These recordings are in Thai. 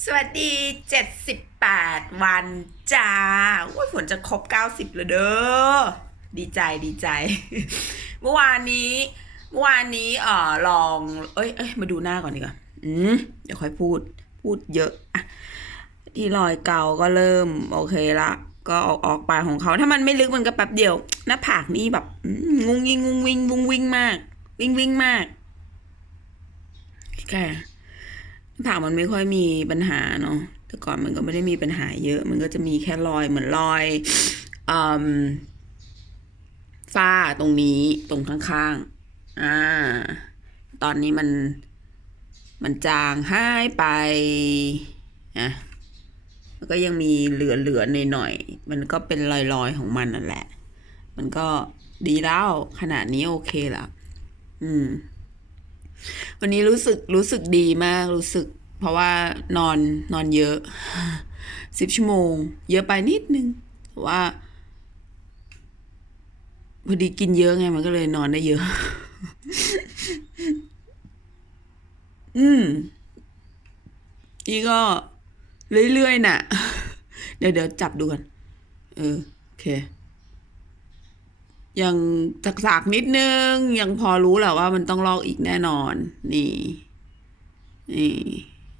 สวัสดี 78 วันจ้าโอ้ยฝนจะครบ 90แล้วเด้อ ดีใจดีใจ เมื่อวานนี้ เมื่อวานนี้เออลอง เอ้ยเอ้ยมาดูหน้าก่อนดีกว่า อืม เดี๋ยวค่อยพูด พูดเยอะอะที่รอยเกาก็เริ่ม โอเคละ ก็ออกออกไปของเขา ถ้ามันไม่ลึกมันก็แป๊บเดียว หน้าผากนี่แบบงุงยิงงุงวิงวุงวิ่งมาก วิ่งวิ่งมากแก ผักมันไม่ค่อยมีปัญหาเนาะแต่ก่อนมันก็ไม่ได้มีปัญหาเยอะ มันก็จะมีแค่รอยเหมือนรอยอฝ้าตรงนี้ตรงข้างๆอ่า ตอนนี้มัน มันจางหายไปนะมันก็ยังมีเหลือๆหน่อยๆมันก็เป็นรอยๆของมันนั่นแหละ มันก็ดีแล้วขนาดนี้โอเคละอืม วันนี้รู้สึกรู้สึกดีมากรู้สึก เพราะว่านอนนอนเยอะสิบชั่วโมง เยอะไปนิดนึงว่าพอดีกินเยอะไงมันก็เลยนอนได้เยอะ อืมนี่ก็เรื่อยๆน่ะ เดี๋ยวเดี๋ยวจับดูกันเออ โอเค ยังจักสากนิดนึง ยังพอรู้แหละว่ามันต้องลอกอีกแน่นอน นี่ นี่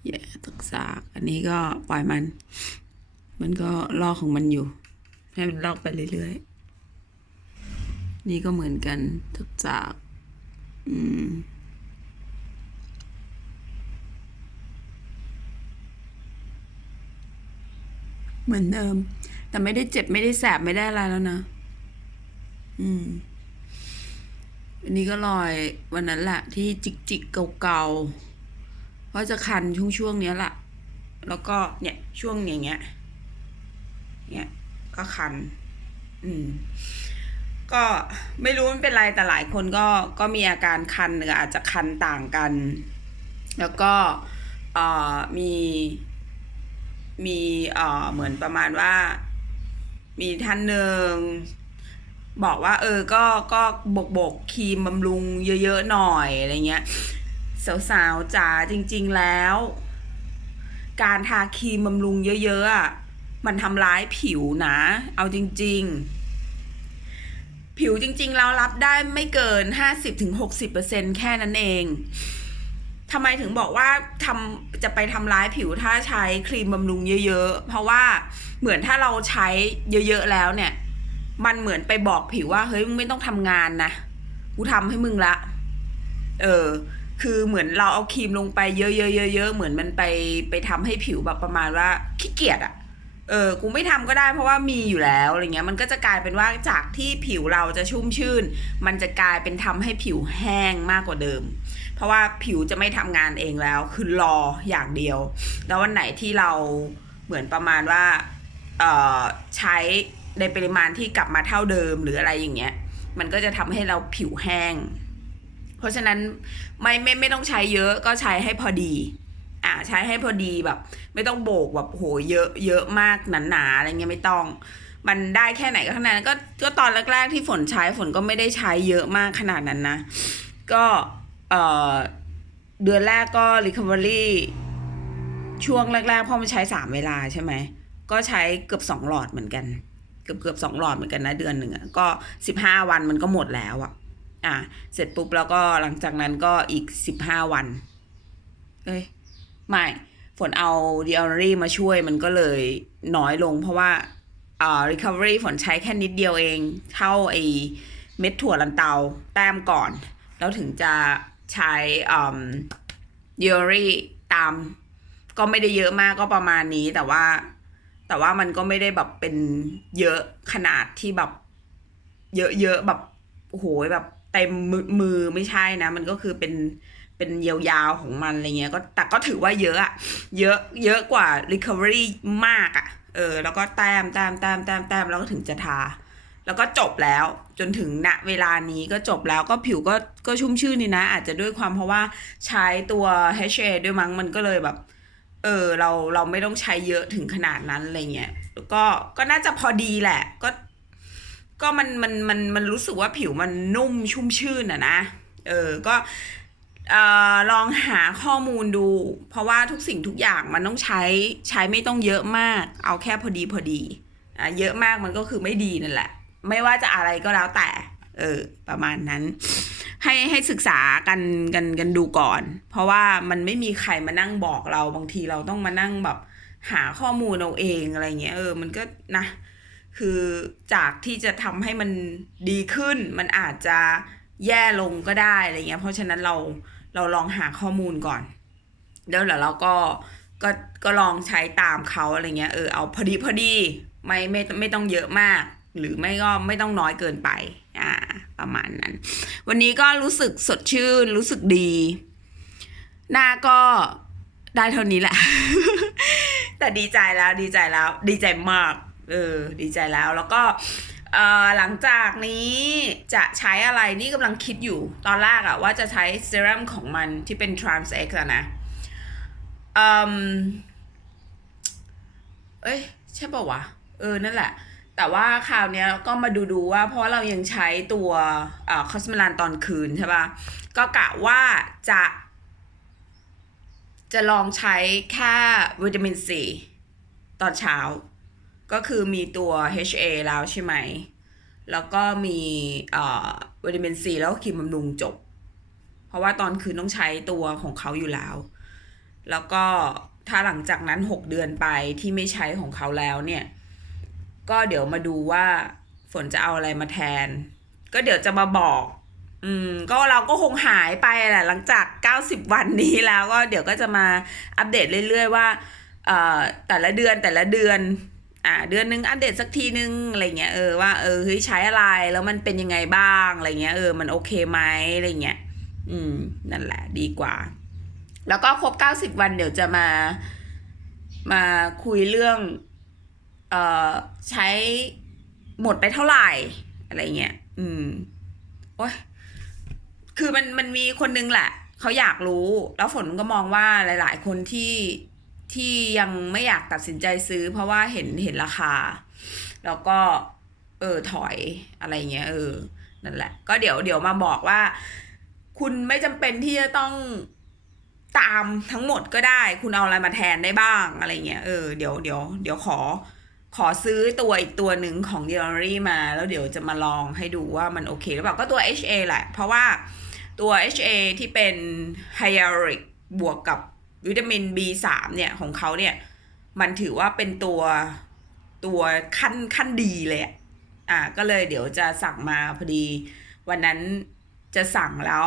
แย่ตักสากอันนี้ก็ปล่อยมัน มันก็ลอกของมันอยู่ ให้มันลอกไปเรื่อยๆ นี่ก็เหมือนกันตักสากอืมเหมือนเดิม แต่ไม่ได้เจ็บไม่ได้แสบไม่ได้อะไรแล้วนะ อืมอันนี้ก็รอยวันนั้นแหละที่จิกจิกๆเก่าๆ เพราะจะคันช่วงช่วงๆเนี้ยแหละแล้วก็เนี่ยช่วงอย่างเงี้ย เนี่ยก็คัน อืม ก็ไม่รู้มันเป็นไรแต่หลายคนก็ก็มีอาการคันหรืออาจจะคันต่างกัน แล้วก็เอ่อมีมีเอ่อเหมือนประมาณว่า มีท่านหนึ่ง บอกว่า เออ ก็ก็บกบกครีมบำรุงเยอะๆหน่อยอะไรเงี้ยสาวๆจ๋าจริง ๆแล้ว การทาครีมบำรุงเยอะๆอะมันทำร้ายผิวนะ เอาจริง ๆ ผิวจริง ๆ เรารับได้ไม่เกิน 50-60%แค่นั้นเองทำไมถึงบอกว่าทำจะไปทำร้ายผิวถ้าใช้ครีมบำรุงเยอะ ๆ เพราะว่าเหมือนถ้าเราใช้เยอะ ๆ แล้วเนี่ย มันเหมือนไปบอกผิวว่า เฮ้ยมึงไม่ต้องทำงานนะกูทำให้มึงละ เออ คือเหมือนเราเอาครีมลงไปเยอะๆๆๆเหมือนมันไปไปทำให้ผิวแบบประมาณว่าขี้เกียจอะเออ กูไม่ทำก็ได้เพราะว่ามีอยู่แล้วอะไรเงี้ย มันก็จะกลายเป็นว่าจากที่ผิวเราจะชุ่มชื่น มันจะกลายเป็นทำให้ผิวแห้งมากกว่าเดิม เพราะว่าผิวจะไม่ทำงานเองแล้ว คือรออย่างเดียว แล้ววันไหนที่เราเหมือนประมาณว่า เออใช้ ในปริมาณที่กลับมาเท่าเดิมหรืออะไรอย่างเงี้ย มันก็จะทำให้เราผิวแห้ง เพราะฉะนั้นไม่ไม่ไม่ต้องใช้เยอะก็ใช้ให้พอดี อ่าใช้ให้พอดีแบบ ไม่ต้องโบกแบบโหเยอะเยอะมากหนาๆอะไรเงี้ยไม่ต้อง มันได้แค่ไหนก็เท่านั้นก็ก็ตอนแรกๆที่ฝนใช้ฝนก็ไม่ได้ใช้เยอะมากขนาดนั้นนะ ก็เอ่อเดือนแรกก็ recovery ช่วงแรกๆพราะมันใช้สามเวลาใช่ไหม ก็ใช้เกือบสองหลอดเหมือนกัน เกือบเกือบสองหลอดเหมือนกันนะเดือนหนึ่งอะก็สิบห้าวันมันก็หมดแล้วอะอะเสร็จปุ๊บแล้วก็หลังจากนั้นก็อีกสิบห้าวัน เอ้ยไม่ฝนเอา d i a r y มาช่วยมันก็เลยน้อยลง เพราะว่าอ่า recovery ฝนใช้แค่นิดเดียวเอง เท่าไอเม็ดถั่วลันเตาแต้มก่อน แล้วถึงจะใช้อ่า d i a r y ตาม ก็ไม่ได้เยอะมากก็ประมาณนี้แต่ว่า แต่ว่ามันก็ไม่ได้แบบเป็นเยอะขนาดที่แบบ เยอะๆแบบโอ้โหแบบเต็มมือมือไม่ใช่นะ มันก็คือเป็นเป็นยาวๆของมันอะไรเงี้ยก็แต่ก็ถือว่าเยอะอะเยอะเยอะกว่า recovery มากอะเออ แล้วก็แต้มแต้มแต้มแต้มแต้มแล้วก็ถึงจะทา แล้วก็จบแล้วจนถึงณเวลานี้ก็จบแล้วก็ผิวก็ก็ชุ่มชื่นนี่นะ อาจจะด้วยความเพราะว่าใช้ตัว HA ด้วยมั้งมันก็เลยแบบ เออเราเราไม่ต้องใช้เยอะถึงขนาดนั้นอะไรเงี้ยแล้วก็ก็น่าจะพอดีแหละ ก็ ก็มันมันมันมันรู้สึกว่าผิวมันนุ่มชุ่มชื่นอะนะ เออก็ออลองหาข้อมูลดู เพราะว่าทุกสิ่งทุกอย่างมันต้องใช้ใช้ไม่ต้องเยอะมาก เอาแค่พอดีพอดีอะเยอะมากมันก็คือไม่ดีนั่นแหละ ไม่ว่าจะอะไรก็แล้วแต่ เออ ประมาณนั้น ให้ให้ศึกษากันกันกันดูก่อน เพราะว่ามันไม่มีใครมานั่งบอกเราบางทีเราต้องมานั่งแบบหาข้อมูลเอาเองอะไรเงี้ยเออมันก็นะคือจากที่จะทำให้มันดีขึ้น มันอาจจะแย่ลงก็ได้อะไรเงี้ยเพราะฉะนั้นเราเราลองหาข้อมูลก่อนแล้วเดี๋ยวเราก็ก็ก็ลองใช้ตามเขาอะไรเงี้ยเออเอาพอดีพอดีไม่ไม่ไม่ต้องเยอะมาก หรือไม่ก็ไม่ต้องน้อยเกินไปอ่า ประมาณนั้น วันนี้ก็รู้สึกสดชื่น รู้สึกดี หน้าก็ได้เท่านี้แหละ แต่ดีใจแล้วดีใจแล้ว ดีใจมาก เออ ดีใจแล้วแล้วก็หลังจากนี้จะใช้อะไรนี่กำลังคิดอยู่ตอนแรกอะว่าจะใช้เซรั่มของมันที่เป็น Trans X อะนะเอ้ย ใช่ป่าวะ เออ นั่นแหละ แต่ว่าคราวเนี้ยก็มาดูดูว่าเพราะเรายังใช้ตัวอคอสเมลานตอนคืนใช่ป่ะก็กะว่าจะ จะลองใช้แค่วิตามินซีตอนเช้า ก็คือมีตัว HA แล้วใช่ไหม แล้วก็มีวิตามินซีแล้วก็ครีมบำรุงจบ เพราะว่าตอนคืนต้องใช้ตัวของเขาอยู่แล้ว แล้วก็ถ้าหลังจากนั้น 6 เดือนไปที่ไม่ใช้ของเขาแล้วเนี่ย ก็เดี๋ยวมาดูว่าฝนจะเอาอะไรมาแทน ก็เดี๋ยวจะมาบอก อืม ก็เราก็คงหายไปแหละหลังจาก 90 วันนี้แล้วก็เดี๋ยวก็จะมาอัปเดตเรื่อยๆว่า เอ่อ แต่ละเดือนแต่ละเดือน อ่า เดือนนึงอัปเดตสักทีนึงอะไรเงี้ยเออว่าเออเฮ้ยใช้อะไรแล้วมันเป็นยังไงบ้างอะไรเงี้ยเออมันโอเคไหมอะไรเงี้ย อืม นั่นแหละดีกว่า แล้วก็ครบ 90 วันเดี๋ยวจะมา มาคุยเรื่อง เอ่อใช้หมดไปเท่าไหร่อะไรเงี้ย อืม โอ้ยคือมันมันมีคนนึงแหละ เขาอยากรู้ แล้วฝนก็มองว่าหลาย ๆ คนที่ที่ยังไม่อยากตัดสินใจซื้อ เพราะว่าเห็นเห็นราคา แล้วก็ เออถอยอะไรเงี้ยเออนั่นแหละ ก็เดี๋ยวเดี๋ยวมาบอกว่า คุณไม่จำเป็นที่จะต้องตามทั้งหมดก็ได้ คุณเอาอะไรมาแทนได้บ้างอะไรเงี้ยเออเดี๋ยวเดี๋ยวเดี๋ยวขอ ขอซื้อตัวอีกตัวหนึ่งของ d i o r y มา แล้วเดี๋ยวจะมาลองให้ดูว่ามันโอเคหรือเปล่าก็ตัว HA แหละ เพราะว่าตัว HA ที่เป็น Hyaluronic บวกกับวิตามิน B3 เนี่ย ของเขาเนี่ย มันถือว่าเป็นตัวตัวขั้นขั้นดีเลยอะอะก็เลยเดี๋ยวจะสั่งมาพอดี วันนั้นจะสั่งแล้ว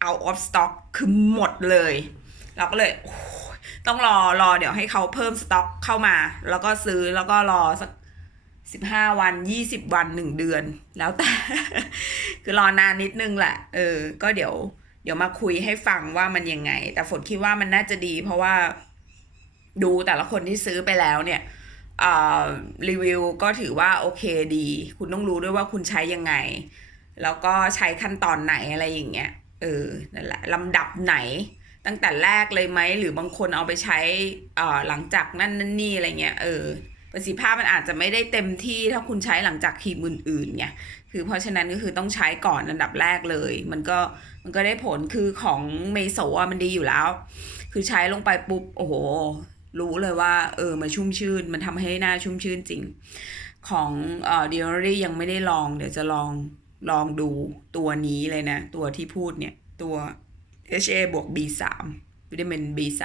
เอา of stock คือหมดเลย เราก็เลย ต้องรอรอเดี๋ยวให้เขาเพิ่มสต็อกเข้ามา แล้วก็ซื้อแล้วก็รอสักสิบห้าวันยี่สิบวันหนึ่งเดือน แล้วแต่ คือรอนานนิดนึงแหละ เออ ก็เดี๋ยว เดี๋ยวมาคุยให้ฟังว่ามันยังไง แต่ฝนคิดว่ามันน่าจะดี เพราะว่าดูแต่ละคนที่ซื้อไปแล้วเนี่ยอ่ารีวิวก็ถือว่าโอเคดี คุณต้องรู้ด้วยว่าคุณใช้ยังไง แล้วก็ใช้ขั้นตอนไหนอะไรอย่างเงี้ย เออ นั่นแหละลำดับไหน ตั้งแต่แรกเลยไหม หรือบางคนเอาไปใช้หลังจากนั่นนั่นนี่อะไรเงี้ยเออประสิทธิภาพมันอาจจะไม่ได้เต็มที่ถ้าคุณใช้หลังจากครีมอื่นๆไงคือเพราะฉะนั้นก็คือต้องใช้ก่อนอันดับแรกเลย มันก็มันก็ได้ผลคือของเมโซะมันดีอยู่แล้ว คือใช้ลงไปปุ๊บโอ้โห รู้เลยว่า เออมันชุ่มชื่น มันทำให้หน้าชุ่มชื่นจริง ของเอ่อดิโอรี่ยังไม่ได้ลอง เดี๋ยวจะลองลองดูตัวนี้เลยนะ ตัวที่พูดเนี่ยตัว HA บวก B3 วิตามิน B3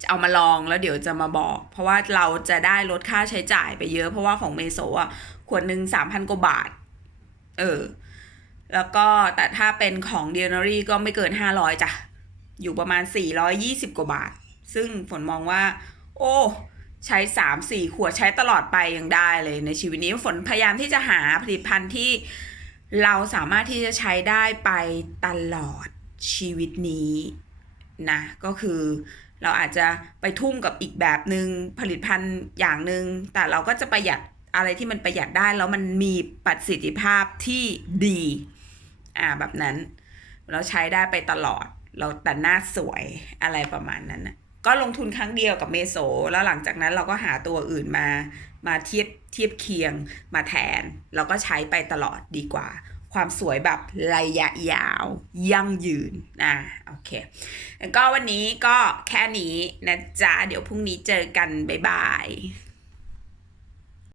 จะเอามาลองแล้วเดี๋ยวจะมาบอก เพราะว่าเราจะได้ลดค่าใช้จ่ายไปเยอะเพราะว่าของเมโซอะขวดหนึ่งสามพันกว่าบาท เออ แล้วก็แต่ถ้าเป็นของเดียนารีก็ไม่เกินห้าร้อยจ้ะ อยู่ประมาณสี่ร้อยยี่สิบกว่าบาท ซึ่งฝนมองว่า โอ้ใช้สามสี่ขวดใช้ตลอดไปยังได้เลยในชีวิตนี้ฝนพยายามที่จะหาผลิตภัณฑ์ที่เราสามารถที่จะใช้ได้ไปตลอด ชีวิตนี้นะก็คือเราอาจจะไปทุ่มกับอีกแบบหนึง่งผลิตภัณฑ์อย่างหนึง่งแต่เราก็จะประหยัดอะไรที่มันประหยัดได้แล้วมันมีประสิทธิภาพที่ดีอ่าแบบนั้น เราใช้ได้ไปตลอด เราแต่หน้าสวยอะไรประมาณนั้นนะก็ลงทุนครั้งเดียวกับเมโซแล้วหลังจากนั้นเราก็หาตัวอื่นมามาเทียบเทียบเคียงมาแทน แล้วก็ใช้ไปตลอดดีกว่า ความสวยแบบระยะยาวยั่งยืนนะโอเคแล้วก็วันนี้ก็แค่นี้นะจ๊ะ เดี๋ยวพรุ่งนี้เจอกัน บ๊ายบาย